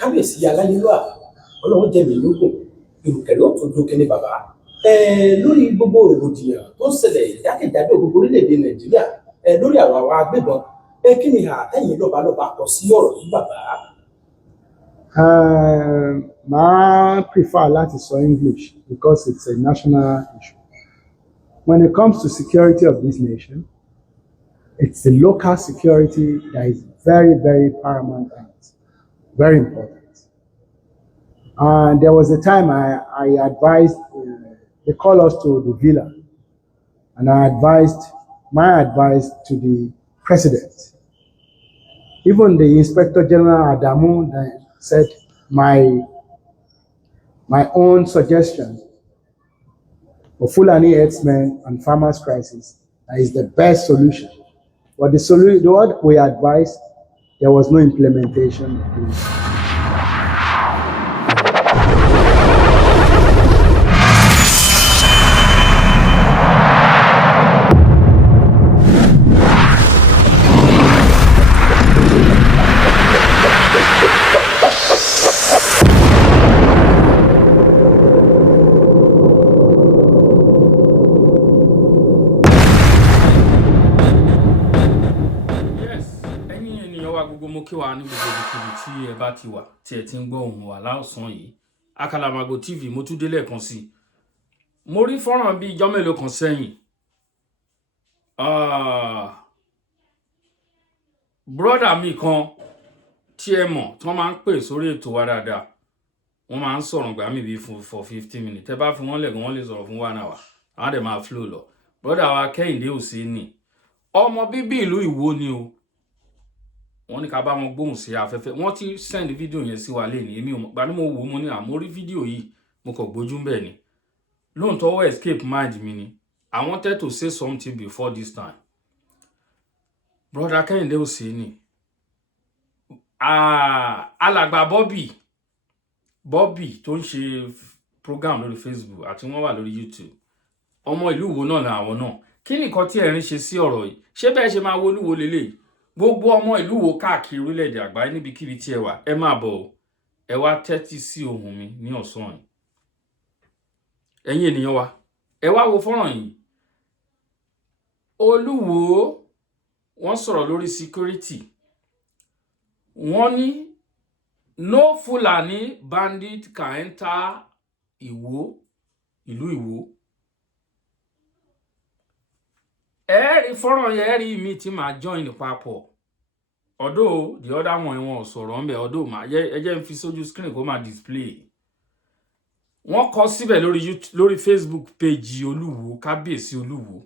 kábíyèsí aláyélúwà ọlọ́run jẹ́ mi lógún ìrùkẹ̀rẹ̀ ó tún dókè ní bàbá lórí gbogbo rògbòdìyàn tó ń ṣẹlẹ̀ jákèjádò gbogbo orílẹ̀-èdè nàìjíríà lórí àwọn agbébọn kí ni àtẹ̀yìn lọ́balọ́ba kọ sí ọ̀rọ̀ yìí bàbá. I prefer láti sọ English because it's a national issue. When it comes to security of this nation, it's the local security that is very, very paramount and very important. And there was a time I advised, they call us to the villa, and I advised my advice to the president. Even the Inspector General Adamu said my own suggestion for Fulani herdsmen and farmers' crisis is the best solution. But what we advised, there was no implementation. Mo kí wa ní gbogbo ibikíbi tí ẹ bá ti wà tí ẹ ti ń gbọ́ ohùn wa láọ̀sán yìí. Akalamago TV mo tún dé lẹ́ẹ̀kan sí. Mo rí fọ́nrán bí ijọ́ mélòó kan sẹ́yìn. Brother mi kan tí ẹ mọ̀ tí wọ́n máa ń pè sórí ètò wa dáadáa. Wọ́n máa ń sọ̀rọ̀ gbà mí bí for 15 minutes. Tẹ́ bá fi wọ́n lẹ̀ gan wọ́n lè sọ̀rọ̀ fún 1 hour. Àwọn dẹ̀ máa flow lọ. Brother wa Kẹ́hìndé Òsínì. Ọmọ bíbí ìlú Ìwó ni o. Wọ́n ní ká bá wọn gbóhùn sí afẹ́fẹ́. Wọ́n ti send video yẹn sí wa lẹ́ni. Èmi ò gbà ní mo wò mo ní àmọ́ rí video yìí mo kàn gbójú ń bẹ̀ ni. Lóòótọ́ ó escape mind mi ni. I wanted to say something before this time. Brother Kẹ́hìndé Òsínì. Alàgbà Bobby tó ń ṣe program lórí Facebook àti wọ́n wà lórí YouTube. Ọmọ ìlú Ìwó náà làwọn náà. Kí ni nǹkan tí ẹ̀rín ṣe sí ọ̀rọ̀ yìí? Ṣé bẹ́ẹ̀ ṣe máa wo Olúwo lélẹ́yìí? Gbogbo ọmọ ìlú Ìwó káàkiri orílẹ̀-èdè àgbáyé níbikíbi tí ẹ wà, ẹ máa bọ̀ ẹ wá tẹ́tí sí ohùn mi ní ọ̀sán yìí. Ẹ̀yin ènìyàn wa, ẹ wá wo fọ́nrán yìí. Olúwo wọ́n sọ̀rọ̀ lórí security. Wọ́n ní no Fulani bandit can enter Ìwó, ìlú Ìwó. Ẹ rí fọ́nrán yẹn, ẹ rí mi tí máa join papọ̀. Although the other one wọ́n sọ̀rọ̀ ńbẹ̀, although ma ẹ jẹ́ n fi sójú screen kó máa display. Wọ́n kọ síbẹ̀ lórí Facebook page Olúwo, Kábíyèsí Olúwo,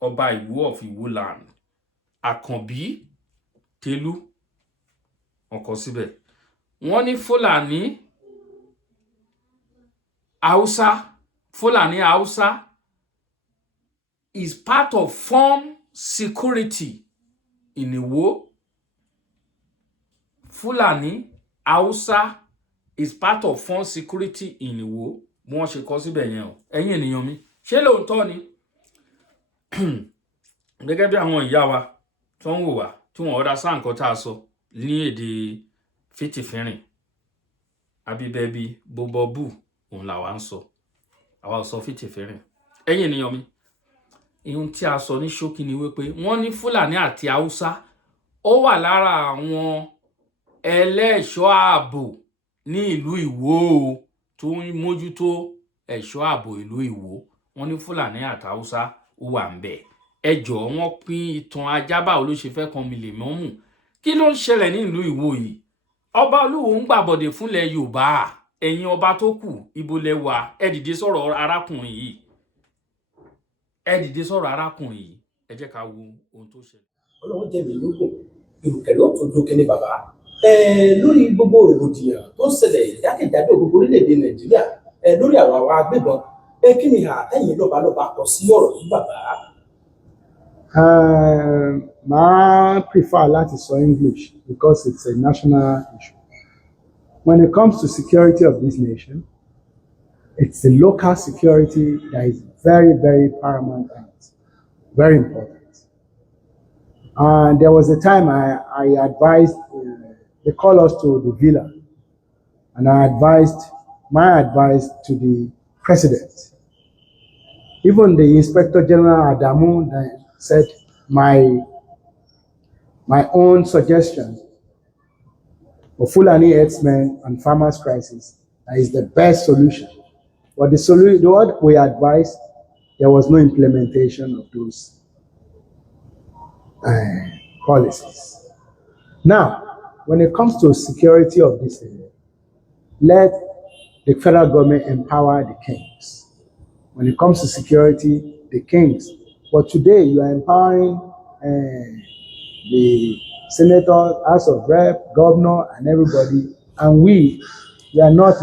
Ọba Ìwó of Ìwó land, Àkànbí Télú. Wọ́n kọ síbẹ̀. Wọ́n ní Fulani Hausa is part of farm security in Ìwó. Fulani Hausa is part of farm security in Ìwó. Bí wọ́n ṣe kọ síbẹ̀ yẹn o. Ẹ̀yin ènìyàn mi, ṣé lóòótọ́ ni? Gẹ́gẹ́ bí àwọn ìyá wa tó ń wò wá tí wọ́n ọ̀dà sáà nǹkan tá a sọ ní èdè fìtìfìrìn abíbẹ́bí bóbọ́bù òun làwa ń sọ. Àwa ò sọ fìtìfìrìn. Ẹ̀yin ènìyàn mi, ihun tí a sọ ní ṣókí ni wípé wọ́n ní Fúlàní àti Haúsá ó wà lára àwọn ẹlẹ́ṣọ́ ààbò ní ìlú Ìwó tó ń mójútó ẹ̀ṣọ́ ààbò ìlú Ìwó. Wọ́n ní Fúlàní àti Haúsá ó wà ńbẹ̀. Ẹ jọ̀ọ́ wọ́n pín ìtàn Ajábá ló ṣe fẹ́ kan mi lè mọ́mù. Kí ló ń ṣẹlẹ̀ ní ìlú Ìwó yìí? Ọba Olúwo ń gbàbọ̀dè fúnlẹ̀ Yorùbá. Ẹ̀yin ọba tó kù ibo lẹ wà? Ẹ dìde sọ̀rọ̀ arákùnrin yìí. Ẹ dìde sọ̀rọ̀ arákùnrin yìí. Ẹ jẹ́ ká wo ohun tó ṣẹlẹ̀. Ọlọ́run jẹ́ mi lógún ìrùkẹ̀rẹ̀ ó tún dókè ní bàbá. Lórí gbogbo rògbòdìyàn tó ń ṣẹlẹ̀ jákèjádò gbogbo orílẹ̀-èdè nàìjíríà lórí àwọn agbébọn kí ni àtẹ̀yìn lọ́balọ́ba kọ sí ọ̀rọ̀ yìí bàbá. I prefer láti sọ English because it's a national issue. When it comes to security of this nation, it's the local security that is very, very paramount and very important. And there was a time I advised, they call us to the villa, And my advice to the president, even the Inspector General Adamu said my own suggestion for Fulani herdsmen and farmers' crisis is the best solution. But what we advised, there was no implementation of those policies. Now, when it comes to security of this area, let the federal government empower the kings. When it comes to security, the kings. But today, you are empowering the senators, House of Rep, governor, and everybody, and we are not,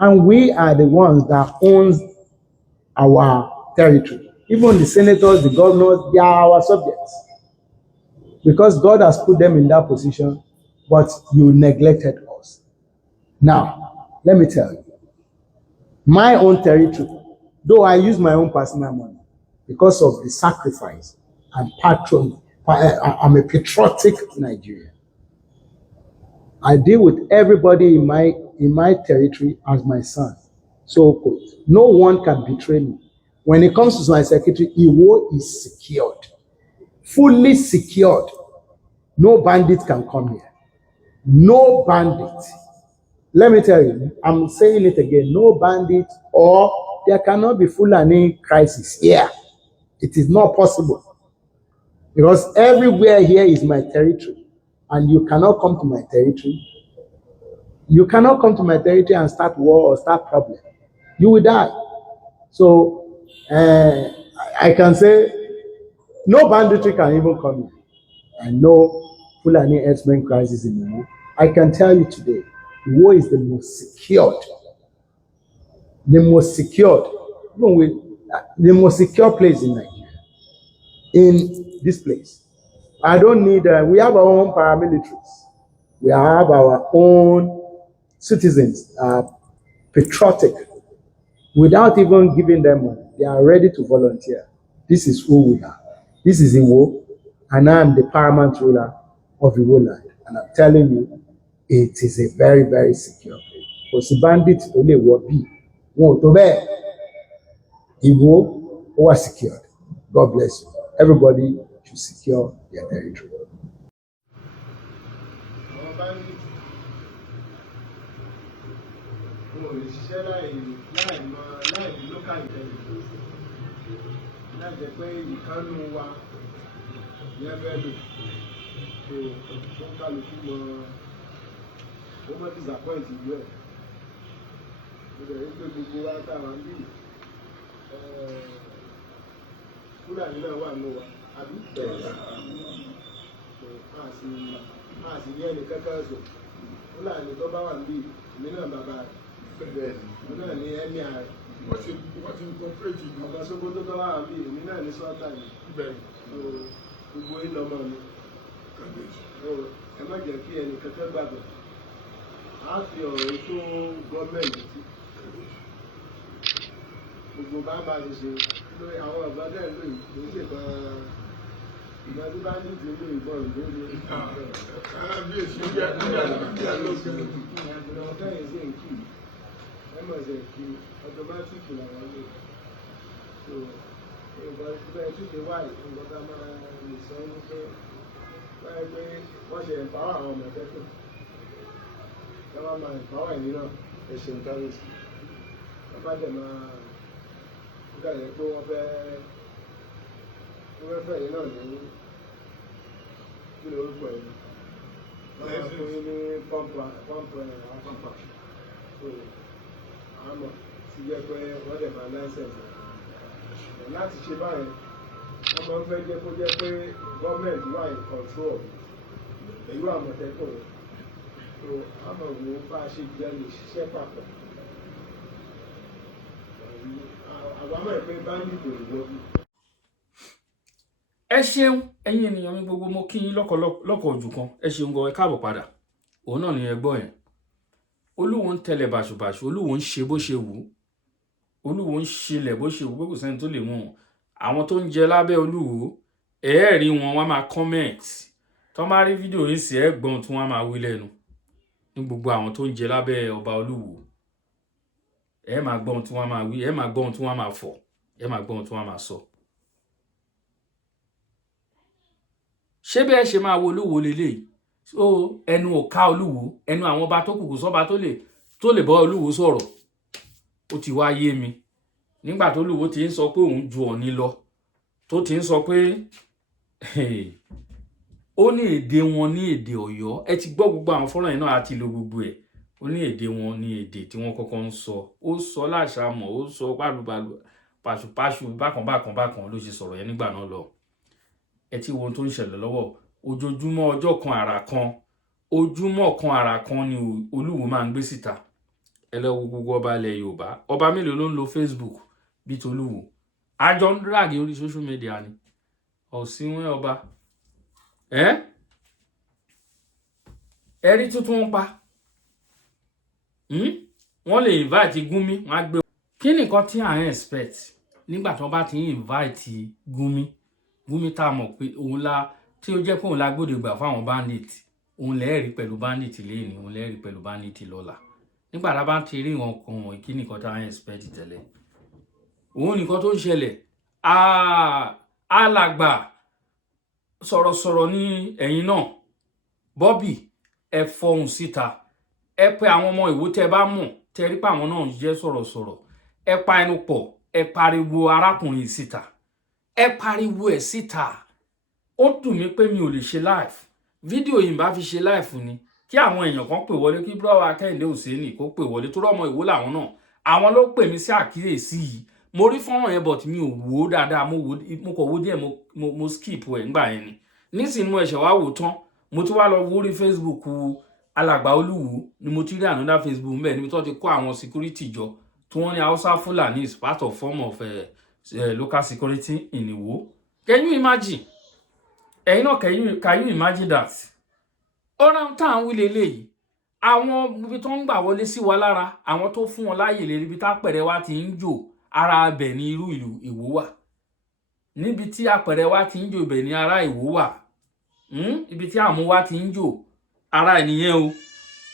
and we are the ones that owns our territory. Even the senators, the governors, they are our subjects. Because God has put them in that position, but you neglected us. Now, let me tell you, my own territory, though I use my own personal money, because of the sacrifice and patron, I'm a patriotic Nigerian. I deal with everybody in my territory as my son. So no one can betray me. When it comes to my secretary, Iwo is secured, fully secured. No bandit can come here. No bandit. Let me tell you, I'm saying it again, no bandit, or there cannot be Fulani crisis here. It is not possible. Because everywhere here is my territory, and you cannot come to my territory. You cannot come to my territory and start war or start problem. You will die. So I can say no banditry can even come here. And no Fulani herdsmen crisis in Iwo. I can tell you today, Iwo is the most secured, even with the most secure place in Nigeria. In this place, I don't need. We have our own paramilitaries. We have our own citizens, patriotic, without even giving them money. They are ready to volunteer. This is who we are. This is Iwo, and I am the paramount ruler of Iwo land. And I'm telling you, it is a very, very secure place. Because bandits only will be. Iwo was secured. God bless you. Everybody should secure their territory. láti pé ìkánú wa ní ẹgbẹ́ lò tó kálukú mọ ó mọ́ disappoint ìlú ẹ̀ ó bẹ̀rẹ̀ pé gbogbo wa táwa ń bì Fúlàní náà wà nù wa àbí máa sì ní ẹnì kankan sọ Fúlàní tó bá wà níbí èmi náà bàbá rẹ̀ èmi náà ní ẹ̀mí ààrẹ. Wọ́n ti ń kọ́pẹ́rẹ́tì ní ọ̀gá Sókótó tó wà bí èmi náà ní sọ́ọ̀tà ní gbogbo iná ọmọ mi. Ẹ má jẹ́ kí ẹnì kankan gbàgbọ́. A fi ọ̀rọ̀ tó gọ́ọ̀mẹ̀ntì sí. Gbogbo bá máa ṣe ṣe lórí àwọn ọ̀gá dẹ̀ lóyún kì í ṣe kan ìgbà tó bá ní ìdí olú ìbọn ìlú ní ọ̀gá yìí ṣe ń kí ẹmọ̀ọ̀sẹ̀ kí ọdọmátìkì làwọn lè so ìgbà bẹ́ẹ̀ tún lè wáyé ìgbọ́ta máa lè sọ ní pé wáyé pé wọ́n ṣe ìpáwà àwọn ọmọ ẹ̀kẹ́kọ̀ọ́ wọ́n máa ìpáwà ìlú náà ẹ̀ṣẹ̀ ìtàrí sí wọ́n bá dẹ̀ máa gbàgbé pé wọ́n fẹ́ yìí náà ní kí ló rúkọ yìí wọ́n máa fún yín ní pọ́ǹpù àpapà so àmọ́ ti jẹ́ pé wọ́n dẹ̀ máa láìsẹ̀nsì láti ṣe báyìí wọ́n máa ń fẹ́ jẹ́ kó jẹ́ pé gọ́ọ̀mẹ̀ntì wà in control pẹ̀lú Àmọ̀tẹ́kùn so àmọ̀ wo bá a ṣe jẹ́ lè ṣiṣẹ́ papọ̀ àbámọ̀ pé báńkì kò lè wọ́n. Ẹ ṣeun ẹ̀yin ènìyàn mi gbogbo, mo kí yín lọ́kọ̀ ojú kan. Ẹ ṣeun gan, ẹ káàbọ̀ padà. Òun náà ni ẹ gbọ́ yẹn. Olúwo ń tẹ̀lé bàṣubàṣu, Olúwo ń ṣe bó ṣe wù ú, Olúwo ń ṣẹlẹ̀ bó ṣe wù ú, pé kò sẹ́ni tó lè mú wọn. Àwọn tó ń jẹ lábẹ́ Olúwo ẹ̀ẹ́rì wọn wọ́n máa comment tó máa rí fídíò yìí sí ẹ̀gbọ́n tí wọ́n máa wí lẹ́nu. ní gbogbo àwọn tó ń jẹ lábẹ́ ọba Olúwo. Ẹ máa gbọ́ ohun tí wọ́n máa wí, ẹ máa gbọ́ ohun tí wọ́n máa fọ̀, ẹ máa gbọ́ ohun tí wọ́n máa sọ. Ṣé bẹ́ẹ̀ ṣe máa wo Olúwo leléyìí? So ẹnu ò ká Olúwo, ẹnu àwọn ọba tó kù kò sọ́ba tó lè bọ́ Olúwo sọ̀rọ̀. Ó ti wá yé mi nígbà tó Olúwo ti ń sọ pé òun ju Ọ̀ọ̀ni lọ, tó ti ń sọ pé ó ní èdè wọn ní èdè Ọ̀yọ́. Ẹ ti gbọ́ gbogbo àwọn fọ́nrán yẹn náà àti lo gbogbo ẹ̀. Ó ní èdè wọn ní èdè tí wọ́n kọ́kọ́ ń sọ. Ó sọ láṣàmọ̀, ó sọ pálùpàlù, pàṣùpàṣù, bákan ló ṣe sọ̀rọ̀ yẹn nígbà náà lọ. Ẹ ti wo ohun tó ń ṣẹlẹ̀ lọ́wọ́. Ojoojúmọ́ ọjọ́ kan àrà kan, ojúmọ́ kan àrà kan ni Olúwo máa ń gbé síta. Ẹ lọ wo gbogbo ọba ilẹ̀ Yorùbá. Ọba mélòó ló ń lo Facebook bí t'Olúwo? Àjọ ń drag orí social media ni. Ọ̀sìnwé ọba. Ẹ̀rí tuntun ń pa. Wọ́n lè invite Gumi, wọ́n á gbé. Kí ni nǹkan tí à ń expect nígbà tí wọ́n bá ti ń invite Gumi? Gumi tá mọ̀ pé òun la tí ó jẹ́ pé òun la gbọ́dọ̀ gbà fún àwọn bandit. Òun lẹ́ẹ̀rí pẹ̀lú bandit lẹ́ni, òun lẹ́ẹ̀rí pẹ̀lú bandit lọ́la. Nígbà tá bá ti rí wọn kan wọ̀nyí, kí ni nǹkan tá ń expect tẹ́lẹ̀? Òun nìkan tó ń ṣẹlẹ̀. Alàgbà sọ̀rọ̀sọ̀rọ̀ ní ẹ̀yin náà. Bobby, ẹ fọhùn síta. Ẹ pé àwọn ọmọ Ìwó tẹ́ bá mọ̀, tẹ́ rí pé àwọn náà jẹ́ sọ̀rọ̀sọ̀rọ̀. Ẹ pa ẹnu pọ̀, ẹ pariwo arákùnrin síta. Ẹ pariwo ẹ̀ síta. Ó dùn mí pé mi ò lè ṣe live. Fídíò yìí bá fi ṣe live ni kí àwọn èèyàn kan pè wọlé, kí brother Kẹ́hìndé Òsénì kó pè wọlé tó rọ́mọ Ìwó làwọn náà. Àwọn ló pè mí sí àkíyèsí yìí. Mo rí fọ́nrán yẹn but mi ò wò dáadáa, mo kò wò díẹ̀, mo skip ẹ̀ ńgbà yẹn ni. Nísìnyí mo ẹ̀ṣẹ̀ wá wò tán, mo tún wá lọ wo orí Facebook Alàgbà Olúwo ni mo ti rí another Facebook ńbẹ̀ níbi tó ti kó àwọn security jọ tí wọ́n ní Hausa Fulani is part of form of local security in Ìwó. Can you imagine? Ẹ̀yin náà can you imagine that? Ọ̀rọ̀ tá à ń wí leléyìí. Àwọn ibi tó ń gbà wọlé sí wa lára, àwọn tó fún wọn láàyè lè ibi tápẹ̀rẹ̀ wa ti ń jò, ara ibẹ̀ ni irú ìlú Ìwó wà. Níbi tí apẹ̀rẹ̀ wa ti ń jò, ibẹ̀ ni ara Ìwó wà. Ibi tí àmú wa ti ń jò, ara ènìyàn o.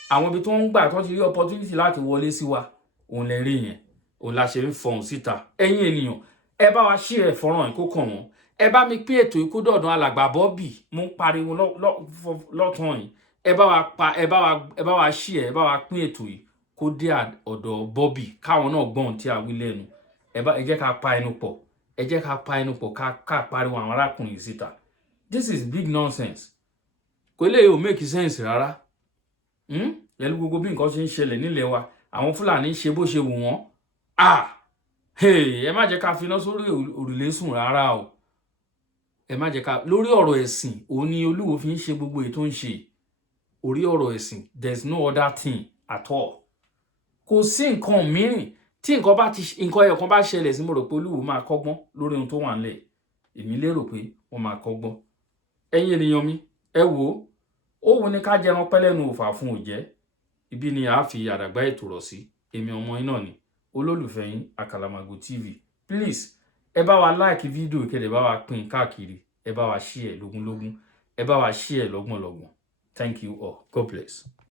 Àwọn ibi tó ń gbà tó ti rí opportunity láti wọlé sí wa, òun lè rí yẹn. Òun la ṣe ń fọhùn síta. Ẹ̀yin ènìyàn, ẹ bá wa share fọ́nrán yìí kó kàn wọ́n. Ẹ bá mi pín ètò ikú dọ̀dọ̀ Alàgbà Bobby, mo ń pariwo lọ́tàn yìí. Ẹ bá wa share, ẹ bá wa pín ètò yìí kó dé ọ̀dọ̀ Bobby káwọn náà gbọ́n tí a wí lẹ́nu. Ẹ jẹ́ ká pa ẹnu pọ̀. Ẹ jẹ́ ká pa ẹnu pọ̀ ká pariwo àwọn arákùnrin síta. This is big nonsense. Kò lè ò make sense rárá. Pẹ̀lú gbogbo bí nǹkan ṣe ń ṣẹlẹ̀ nílẹ̀ wa, àwọn Fúlàní ṣe bó ṣe wù wọ́n. Ẹ má jẹ́ ká finá sórí òrùlé sùn rárá o. Ẹ má jẹ́ ká lórí ọ̀rọ̀ ẹ̀sìn, òun ni Olúwo fi ń ṣe gbogbo èyí tó ń ṣe. Orí ọ̀rọ̀ ẹ̀sìn, there's no other thing at all. Kò sí nǹkan mìíràn tí nǹkan ẹ̀kan bá ṣẹlẹ̀ sí mo rò pé Olúwo máa kọ́gbọ́n lórí ohun tó wà nílẹ̀. Èmi lérò pé wọ́n máa kọ́gbọ́n. Ẹ̀yin ènìyàn mi, ẹ wò ó wù ní ká jẹran pẹ́lẹ́nu òfà fún òjẹ́. Ibi ni a fi àdàgbà ètò rọ̀ sí. Èmi ọmọ yín náà ni, olólùfẹ́ yín Àkàlàmàgò TV. Please, ẹ bá wa like fídíò kẹ́ dẹ̀ bá wa pín káàkiri. Ẹ bá wa share lógúnlógún. Ẹ bá wa share lọ́gbọ̀nlọ́gbọ̀n. Thank you all. God bless.